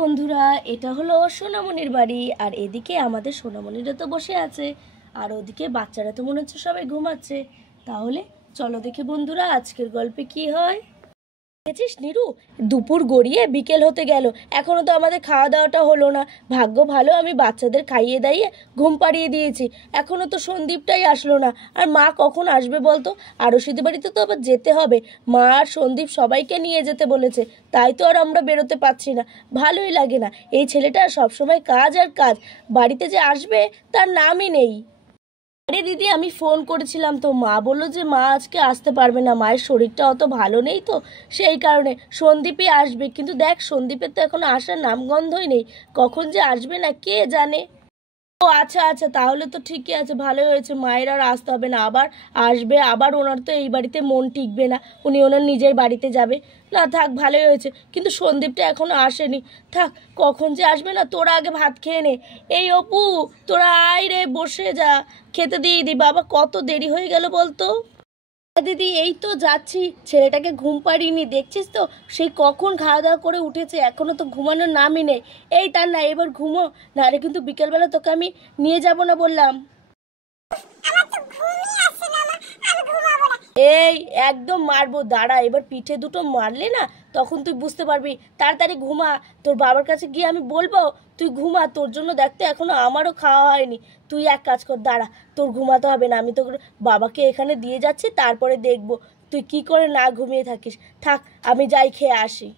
বন্ধুরা, এটা হলো সোনামণির বাড়ি। আর এদিকে আমাদের সোনামণিরা তো বসে আছে, আর ওদিকে বাচ্চারা তো মনে হচ্ছে সবাই ঘুমাচ্ছে। তাহলে চলো দেখি বন্ধুরা আজকের গল্পে কি হয়। দেখেছিস নিরু, দুপুর গড়িয়ে বিকেল হতে গেল, এখনো তো আমাদের খাওয়া দাওয়াটা হলো না। ভাগ্য ভালো আমি বাচ্চাদের খাইয়ে দাইয়ে ঘুম পাড়িয়ে দিয়েছি, এখনো তো সন্দীপটাই আসলো না। আর মা কখন আসবে বলতো? আরশিদের বাড়িতে তো আবার যেতে হবে, মা আর সন্দীপ সবাইকে নিয়ে যেতে বলেছে, তাই তো আর আমরা বেরোতে পারছি না। ভালোই লাগে না, এই ছেলেটা সবসময় কাজ আর কাজ, বাড়িতে যে আসবে তার নামই নেই। আরে দিদি, আমি ফোন করেছিলাম তো, মা বললো যে মা আজকে আসতে পারবে না, মায়ের শরীরটা অত ভালো নেই তো, সেই কারণে সন্দীপই আসবে। কিন্তু দেখ, সন্দীপের তো এখনো আসার নামগন্ধই নেই, কখন যে আসবে না কে জানে। ও আচ্ছা আচ্ছা, তাহলে তো ঠিকই আছে, ভালোই হয়েছে, মায়ের আর আসতে হবে না। আবার আসবে, আবার ওনার তো এই বাড়িতে মন টিকবে না, উনি ওনার নিজের বাড়িতে যাবে। না থাক, ভালোই হয়েছে। কিন্তু সন্দীপটা এখনো আসেনি, থাক, কখন যে আসবে না। তোরা আগে ভাত খেয়ে নে। এই অপু, তোরা আয় রে, বসে যা, খেতে দিয়ে দি। বাবা কত দেরি হয়ে গেল বলতো। দিদি এই তো যাচ্ছি, ছেলেটাকে ঘুম পাড়িনি, দেখছিস তো সেই কখন খাওয়া দাওয়া করে উঠেছে, এখনো তো ঘুমানোর নামই নেই। এই তার না, এবার ঘুমো, নাহলে কিন্তু বিকেলবেলা তোকে আমি নিয়ে যাব না বললাম। এই একদম মারবো, দাঁড়া, এবার পিঠে দুটো মারলে না, তখন তুই বুঝতে পারবি। তাড়াতাড়ি ঘুমা, তোর বাবার কাছে গিয়ে আমি বলবো তুই ঘুমা, তোর জন্য দেখতে এখনো আমারও খাওয়া হয়নি। তুই এক কাজ কর, দাঁড়া, তোর ঘুমাতে হবে না, আমি তোর বাবাকে এখানে দিয়ে যাচ্ছি, তারপরে দেখবো তুই কি করে না ঘুমিয়ে থাকিস। থাক, আমি যাই, খেয়ে আসি।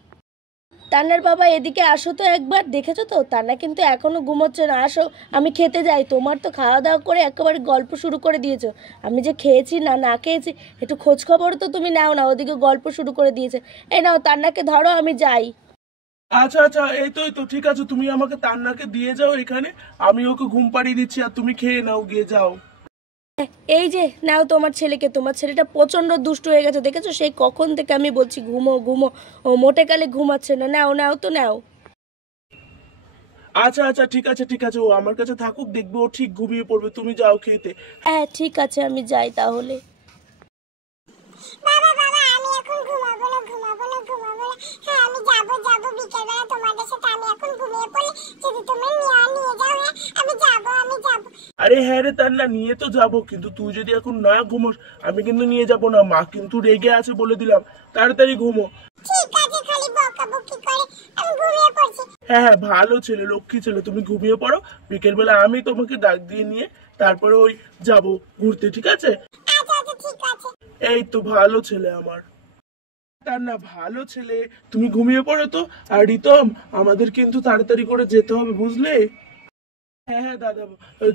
তান্নার বাবা এদিকে আসো তো একবার, দেখেছো তো তান্না কিন্তু এখনো ঘুমোচ্ছে না, আসো আমি খেতে যাই। তোমার তো খাওয়া দাওয়া করে একেবারে গল্প শুরু করে দিয়েছো, আমি যে খেয়েছি না না খেয়েছি একটু খোঁজ খবর তো তুমি নাও না, ওদিকে গল্প শুরু করে দিয়েছে। এই নাও, তান্নাকে ধরো, আমি যাই। আচ্ছা আচ্ছা, এই তো ঠিক আছে, তুমি আমাকে তান্নাকে দিয়ে যাও এখানে, আমি ওকে ঘুম পাড়িয়ে দিচ্ছি আর তুমি খেয়ে নাও, গিয়ে যাও। এই যে নাও তোমার ছেলেকে, তোমার ছেলেটা প্রচন্ড দুষ্ট হয়ে গেছে, দেখেছো সেই কখন থেকে আমি বলছি ঘুমো ঘুমো, ও মোটে কালে ঘুমাচ্ছে না। নাও নাও তো নাও। আচ্ছা আচ্ছা, ঠিক আছে, ও আমার কাছে থাকুক, দেখবো ও ঠিক ঘুমিয়ে পড়বে, তুমি যাও খেতে। হ্যাঁ ঠিক আছে, আমি যাই তাহলে। বাবা বাবা, আমি এখন ঘুমাবো না, ঘুমাবো না, ঘুমাবো না। হ্যাঁ, আমি যাবো বিকেলবেলা তোমাদের সাথে, আমি এখন ঘুমিয়ে পড়ি, যদি তুমি নিয়ে যাও। হ্যাঁ, আমি যাবো। আরে হ্যাঁ রে তান্না, নিয়ে তো যাবো, কিন্তু তুই যদি এখন না ঘুমোস আমি কিন্তু নিয়ে যাবো না, মা কিন্তু রেগে আছে বলে দিলাম, তাড়াতাড়ি ঘুমো। ঠিক আছে, খালি বকাবকি করে, আমি ঘুমিয়ে পড়ছি। হ্যাঁ হ্যাঁ, ভালো ছেলে, লক্ষ্মী ছেলে, তুমি ঘুমিয়ে পড়ো, বিকেলবেলা আমি তোমাকে ডাক দিয়ে নিয়ে তারপরে ওই যাবো ঘুরতে, ঠিক আছে? আচ্ছা আচ্ছা, ঠিক আছে। এই তো ভালো ছেলে আমার। তার না, ভালো ছেলে, তুমি ঘুমিয়ে পড়ো তো। আর রিতম, আমাদের কিন্তু তাড়াতাড়ি করে যেতে হবে, বুঝলে? হ্যাঁ হ্যাঁ দাদা,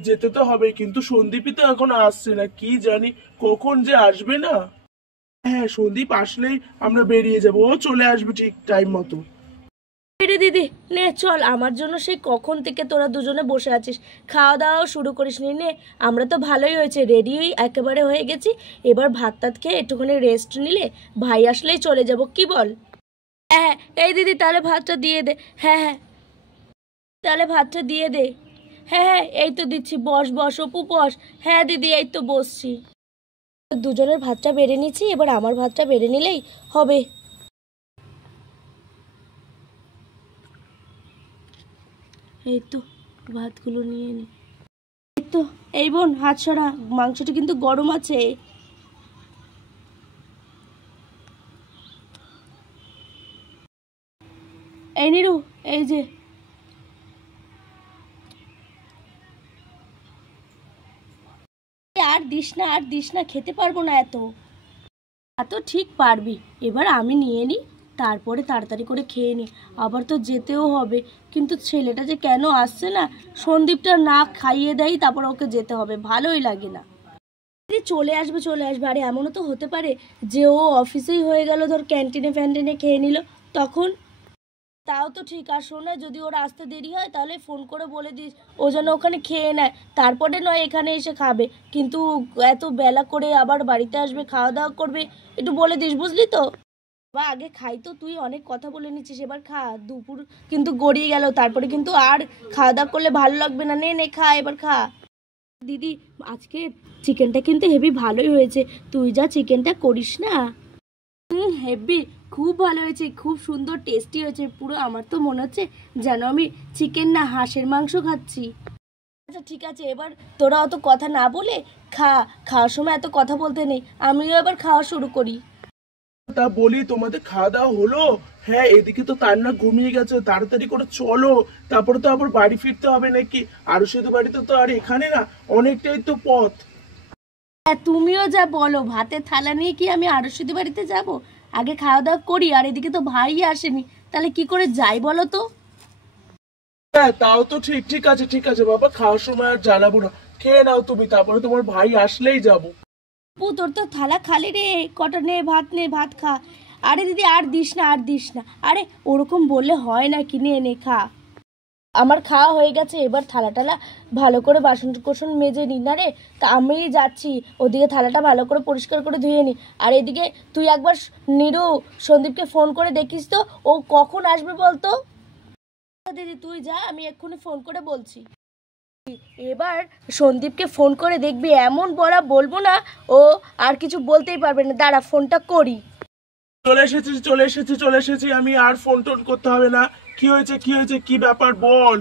যেতে তো হবে, কিন্তু সন্দীপই তো এখন আসছে না, কি জানি কখন যে আসবে না। হ্যাঁ, সন্দীপ আসলেই আমরা বেরিয়ে যাবো, ও চলে আসবে ঠিক টাইম মতো। রে দিদি, নে চল, আমার জন্য সেই কখন থেকে তোরা দুজনে বসে আছিস, খাওয়া দাওয়াও শুরু করিস নি। নে, আমরা তো ভালোই হয়েছে, রেডি একেবারে হয়ে গেছি, এবার ভাত টাত খেয়ে একটুখানি রেস্ট নিলে ভাই আসলেই চলে যাব, কি বল? হ্যাঁ হ্যাঁ, এই দিদি তাহলে ভাতটা দিয়ে দে। হ্যাঁ হ্যাঁ, তাহলে ভাতটা দিয়ে দে। হ্যাঁ হ্যাঁ, এই তো দিচ্ছি, বস বস অপু বস। হ্যাঁ দিদি, এই তো বসছি। দুজনের ভাতটা বেড়ে নিচ্ছি, এবার আমার ভাতটা বেড়ে নিলেই হবে। এই তো ভাতগুলো নিয়ে নি। এই তো, এই বোন হাত সরা, মাংসটা কিন্তু গরম আছে। এই নিরু, এই যে। আর দিস না, আর দিস না, খেতে পারবো না এত। এত ঠিক পারবি, এবার আমি নিয়ে নিই, তারপরে তাড়াতাড়ি করে খেয়ে নি, আবার তো যেতেও হবে। কিন্তু ছেলেটা যে কেন আসছে না, সন্দীপটা না খাইয়ে দেয় তারপর ওকে যেতে হবে, ভালোই লাগে না। চলে আসবে চলে আসবে, আরে এমনও তো হতে পারে যে ও অফিসেই হয়ে গেল, ধর ক্যান্টিনে ফ্যান্টিনে খেয়ে নিল, তখন তাও তো ঠিক। আর শোনে, যদি ওর আসতে দেরি হয় তাহলে ফোন করে বলে দিস ও যেন ওখানে খেয়ে নেয়, তারপরে নয় এখানে এসে খাবে। কিন্তু এত বেলা করে আবার বাড়িতে আসবে, খাওয়া দাওয়া করবে, একটু বলে দিস, বুঝলি তো? বা আগে খাই তো, তুই অনেক কথা বলে নিচ্ছিস, এবার খা, দুপুর কিন্তু গড়িয়ে গেল, তারপরে কিন্তু আর খাওয়া দাওয়া করলে ভালো লাগবে না। নে নে খা, এবার খা। দিদি, আজকে চিকেনটা কিন্তু হেভি ভালোই হয়েছে, তুই যা চিকেনটা করিস না। হেভি, খুব ভালো হয়েছে, খুব সুন্দর টেস্টি হয়েছে। পুরো আমার তো মনে হচ্ছে যেন আমি চিকেন না হাঁসের মাংস খাচ্ছি। আচ্ছা ঠিক আছে, এবার তোরা অত কথা না বলে খাওয়ার সময় এত কথা বলতে নেই, আমিও এবার খাওয়া শুরু করি। তা বলি, তোমাদের খাওয়া দাওয়া হলো? হ্যাঁ, এদিকে তো তান্না ঘুমিয়ে গেছে, তাড়াতাড়ি করে চলো, তারপরে তো আবার বাড়ি ফিরতে হবে নাকি? আরো শুধু বাড়িতে তো আর এখানে না, অনেকটাই তো পথ। হ্যাঁ তুমিও যা বলো, ভাতের থালা নিয়ে কি আমি আরশিদি বাড়িতে যাব? আগে খাওয়া দাওয়া করি, আর এদিকে তো ভাই আসেনি, তাহলে কি করে যাই বলো তো? হ্যাঁ তাও তো ঠিক, ঠিক আছে ঠিক আছে বাবা, খাওয়ার সময় আর জ্বালাবো না, খেয়ে নাও তুমি, তারপরে তোমার ভাই আসলেই যাবো। তোর তো থালা খালি রে, কটা নে ভাত খা। আরে দিদি আর দিস না, আর দিস না, আরে ওরকম বললে হয় না, কিনে এনে খা। আমার খাওয়া হয়ে গেছে, এবার থালা টালা ভালো করে বাসন কোসন মেজে নি না রে। তা আমি যাচ্ছি ওদিকে থালাটা ভালো করে পরিষ্কার করে ধুয়ে নি। আর এদিকে তুই একবার নিরু সন্দীপকে ফোন করে দেখিস তো, ও কখন আসবে বলতো। দিদি তুই যা, আমি এক্ষুনি ফোন করে বলছি। এবার সন্দীপকে ফোন করে দেখবি, এমন বলা বলবো না ও আর কিছু বলতেই পারবে না। দাঁড়া ফোনটা করি। চলে এসেছি আমি, আর ফোন টোন করতে হবে না। কি হয়েছে কি হয়েছে, কি ব্যাপার বল।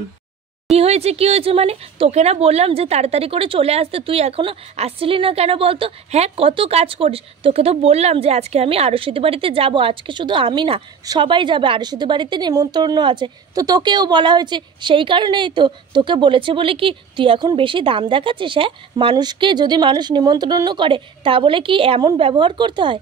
কি হয়েছে মানে, তোকে না বললাম যে তাড়াতাড়ি করে চলে আসতে, তুই এখনো আসছিলি না কেন বলতো? হ্যাঁ কত কাজ করিস, তোকে তো বললাম যে আজকে আমি আরশিদি বাড়িতে যাব। আজকে শুধু আমি না, সবাই যাবে, আরশিদি বাড়িতে নিমন্ত্রণ আছে, তো তোকেও বলা হয়েছে। সেই কারণেই তো তোকে বলেছে বলে কি তুই এখন বেশি দাম দেখাচ্ছিস? হ্যাঁ, মানুষকে যদি মানুষ নিমন্ত্রণ করে তা বলে কি এমন ব্যবহার করতে হয়?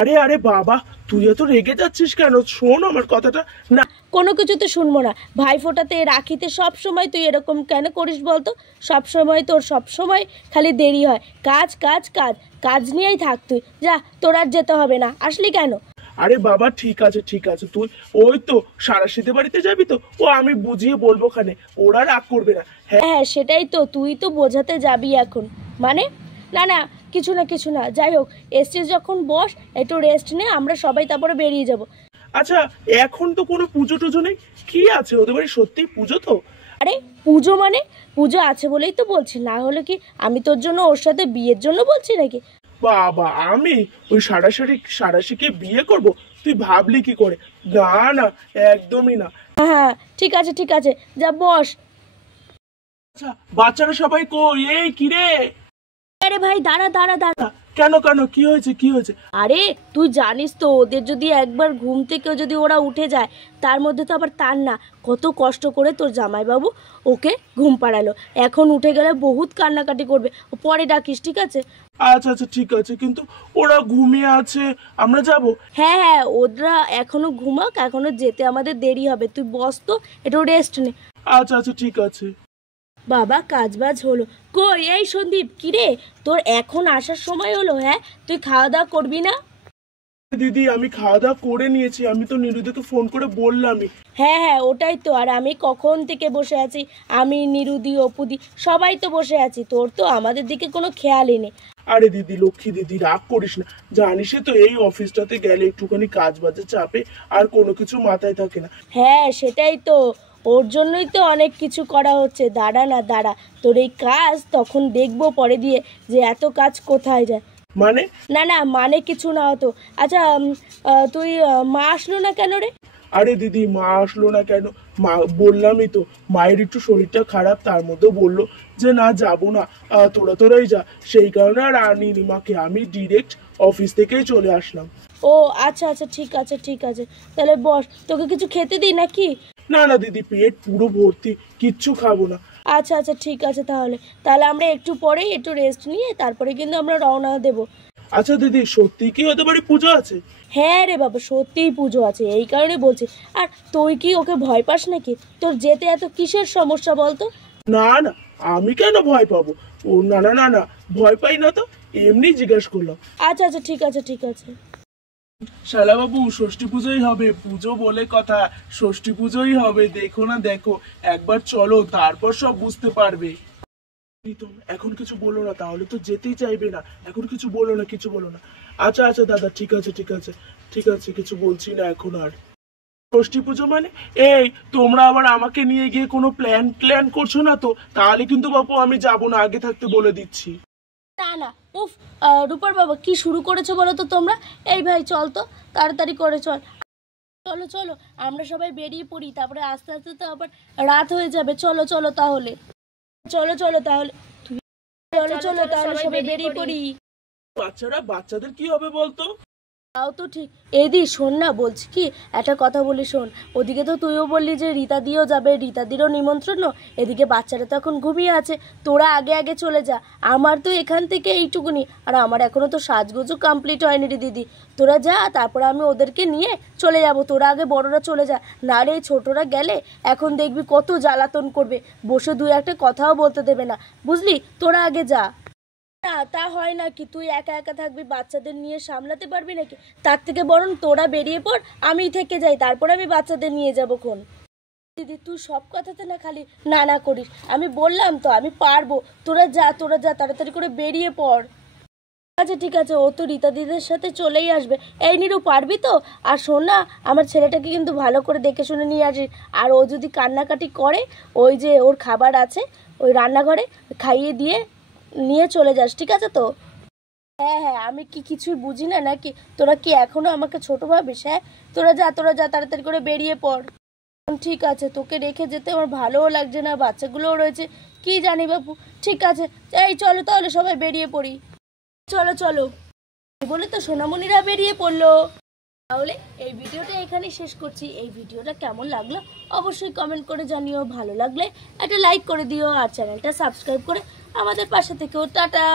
আরে আরে বাবা, তুই এত রেগে যাচ্ছিস কেন? শোন আমার কথাটা না। কোনো কিছুতে শুনবো না। ভাই ফোটাতে রাখিতে সব সময় তুই এরকম কেন করিস বলতো? সব সময় তোর সব সময় খালি দেরি হয়, কাজ কাজ কাজ, কাজ নিয়েই থাক তুই। যা, তোর আর যেতে হবে না, আসলি কেন? আরে বাবা ঠিক আছে ঠিক আছে, তুই ওই তো সারাশিতে বাড়িতে যাবি তো, ও আমি বুঝিয়ে বলবো খানে, ওরা রাগ করবে না। হ্যাঁ হ্যাঁ সেটাই তো, তুই তো বোঝাতে যাবি এখন মানে। না না, কিছু না, যাই হোক, এসছিস যখন বস, একটু রেস্ট নে, আমরা সবাই তারপরে বেরিয়ে যাব। আচ্ছা, এখন তো কোনো পুজো টুজো নেই, কি আছে ওদের বাড়ি? সত্যি পুজো তো? আরে পুজো মানে, পুজো আছে বলেই তো বলছি, না হলে কি আমি তোর জন্য ওর সাথে বিয়ের জন্য বলছি নাকি? বাবা, আমি ওই সারাশিকে বিয়ে করব? তুই ভাবলি কি করে? না না, একদমই না। হ্যাঁ ঠিক আছে, যা বস। আচ্ছা, বাচ্চারা সবাই কই? এই কিরে? আরে ভাই দাঁড়া। কেন কেন, কি হয়েছে কি হয়েছে? আরে তুই জানিস তো, ওদের যদি একবার ঘুম থেকে যদি ওরা উঠে যায়, তার মধ্যে তো আবার তার না, কত কষ্ট করে তোর জামাইবাবু ওকে ঘুম পাড়ালো, এখন উঠে গেলে বহুত কান্নাকাটি করবে, ও পরে ডাকিস ঠিক আছে? আচ্ছা আচ্ছা ঠিক আছে, কিন্তু ওরা ঘুমিয়ে আছে, আমরা যাব? হ্যাঁ ওরা এখনো ঘুমাক, এখনো যেতে আমাদের দেরি হবে, তুই বস তো, একটু রেস্ট নে। আচ্ছা আচ্ছা ঠিক আছে। বাবা কাজবাজ হলো। কই এই সন্দীপ, কিরে তোর এখন আসার সময় হলো? হ্যাঁ তুই খাওয়া দাওয়া করবি না? দিদি আমি খাওয়া দাওয়া করে নিয়েছি, আমি তো নিরুদিকে ফোন করে বললামই। হ্যাঁ ওটাই তো, আর আমি কখন থেকে বসে আছি, আমি নিরুদি অপুদি সবাই তো বসে আছি, তোর তো আমাদের দিকে কোনো খেয়ালই নেই। আরে দিদি, লক্ষ্মী দিদি, রাগ করিস না, জানিসই তো এই অফিসটাতে গেলে একটুখানি কাজ বাজে চাপে আর কোনো কিছু মাথায় থাকে না। হ্যাঁ সেটাই তো, ওর জন্যই তো অনেক কিছু করা হচ্ছে। দাঁড়া, তোর এই কাজ তখন দেখবো পরে দিয়ে যে এত কাজ কোথায় যায়। মানে? না মানে কিছু না হতো। আচ্ছা তুই মা আসলো না কেন রে? আরে দিদি, মা আসলো না কেন, মা বললামই তো, মায়ের একটু শরীরটা খারাপ, তার মধ্যে বললো যে না যাবো না, তোরাই যা, সেই কারণে আর আনিনি মাকে, আমি ডিরেক্ট অফিস থেকেই চলে আসলাম। ও আচ্ছা ঠিক আছে, তাহলে বস, তোকে কিছু খেতে দিই নাকি? না না দিদি, পেট পুরো ভর্তি, কিচ্ছু খাবো না। আচ্ছা ঠিক আছে, তাহলে আমরা একটু পরেই একটু রেস্ট নিয়ে তারপরে কিন্তু আমরা রওনা দেবো। আচ্ছা দিদি, সত্যি কি ওদের বাড়ি পুজো আছে? হ্যাঁ রে বাবা, সত্যিই পুজো আছে, এই কারণে বলছি। আর তুই কি ওকে ভয় পাস নাকি? তোর যেতে এত কিসের সমস্যা বলতো? না না, আমি কেন ভয় পাবো? ও না না না না, ভয় পাই না তো, এমনি জিজ্ঞাসা করলাম। আচ্ছা ঠিক আছে। শালা বাবু, ষষ্ঠী পুজোই হবে, পুজো বলে কথা, ষষ্ঠী পুজোই হবে, দেখো না দেখো, একবার চলো, তারপর সব বুঝতে পারবে। প্রীতম, এখন কিছু বলো না, তাহলে তো যেতেই চাইবে না, এখন কিছু বলো না। আচ্ছা আচ্ছা দাদা, ঠিক আছে, কিছু বলছি না এখন আর। ষষ্ঠী পুজো মানে? এই তোমরা আবার আমাকে নিয়ে গিয়ে কোনো প্ল্যান করছো না তো? তাহলে কিন্তু বাপু আমি যাব না, আগে থাকতে বলে দিচ্ছি। না উফ, রূপার বাবা কি শুরু করেছো বলো তো তোমরা? এই ভাই চল তো, তাড়াতাড়ি করে চল। চলো চলো, আমরা সবাই বেরিয়ে পড়ি, তারপরে আস্তে আস্তে তো আবার রাত হয়ে যাবে। চলো চলো তাহলে, চলো চলো তাহলে, চলো চলো তাহলে সবাই বেরিয়ে পড়ি। বাচ্চাদের কি হবে বলতো? তাও তো ঠিক। এদি শোন না, বলছি কি, একটা কথা বলি শোন। ওদিকে তো তুইও বললি যে রীতা দিও যাবে, রীতা দিরও নিমন্ত্রণ। এদিকে বাচ্চারা তো এখন ঘুমিয়ে আছে, তোরা আগে আগে চলে যা। আমার তো এখান থেকে এইটুকুনি, আর আমার এখনো তো সাজগোজও কমপ্লিট হয়নি রে দিদি। তোরা যা, তারপরে আমি ওদেরকে নিয়ে চলে যাব। তোরা আগে বড়রা চলে যা, নাহলে এই ছোটরা গেলে এখন দেখবি কত জ্বালাতন করবে, বসে দুই একটা কথাও বলতে দেবে না, বুঝলি? তোরা আগে যা। না তা হয় নাকি, তুই একা একা থাকবি, বাচ্চাদের নিয়ে সামলাতে পারবি নাকি? তার থেকে বরং তোরা বেরিয়ে পড়, আমি থেকে যাই, তারপর আমি বাচ্চাদের নিয়ে যাব কোন। দিদি তুই সব কথাতে না খালি না না করিস, আমি বললাম তো আমি পারবো। তোরা যা, তোরা যা, তাড়াতাড়ি করে বেরিয়ে পড়। আচ্ছা ঠিক আছে, ও তো রীতা দিদির সাথে চলেই আসবে। এই নিরু, পারবি তো? আর শোন না, আমার ছেলেটাকে কিন্তু ভালো করে দেখে শুনে নিয়ে আসিস। আর ও যদি কান্নাকাটি করে, ওই যে ওর খাবার আছে ওই রান্নাঘরে, খাইয়ে দিয়ে নিয়ে চলে যাস, ঠিক আছে তো? হ্যাঁ হ্যাঁ, আমি কি কিছুই বুঝি না নাকি? তোরা কি এখনো আমাকে ছোট ভাবিস? হ্যাঁ, তোরা যা, তোরা যা, তাড়াতাড়ি করে বেরিয়ে পড়। ঠিক আছে, তোকে রেখে যেতে আমার ভালোও লাগছে না, বাচ্চাগুলোও রয়েছে, কি জানি বাপু। ঠিক আছে, এই চলো তাহলে সবাই বেরিয়ে পড়ি। চলো চলো, বলে তো সোনামণিরা বেরিয়ে পড়লো। তাহলে এই ভিডিওটা এখানেই শেষ করছি। এই ভিডিওটা কেমন লাগলো অবশ্যই কমেন্ট করে জানিও, ভালো লাগলে একটা লাইক করে দিও, আর চ্যানেলটা সাবস্ক্রাইব করে আমাদের পাশে থেকেও। টাটা।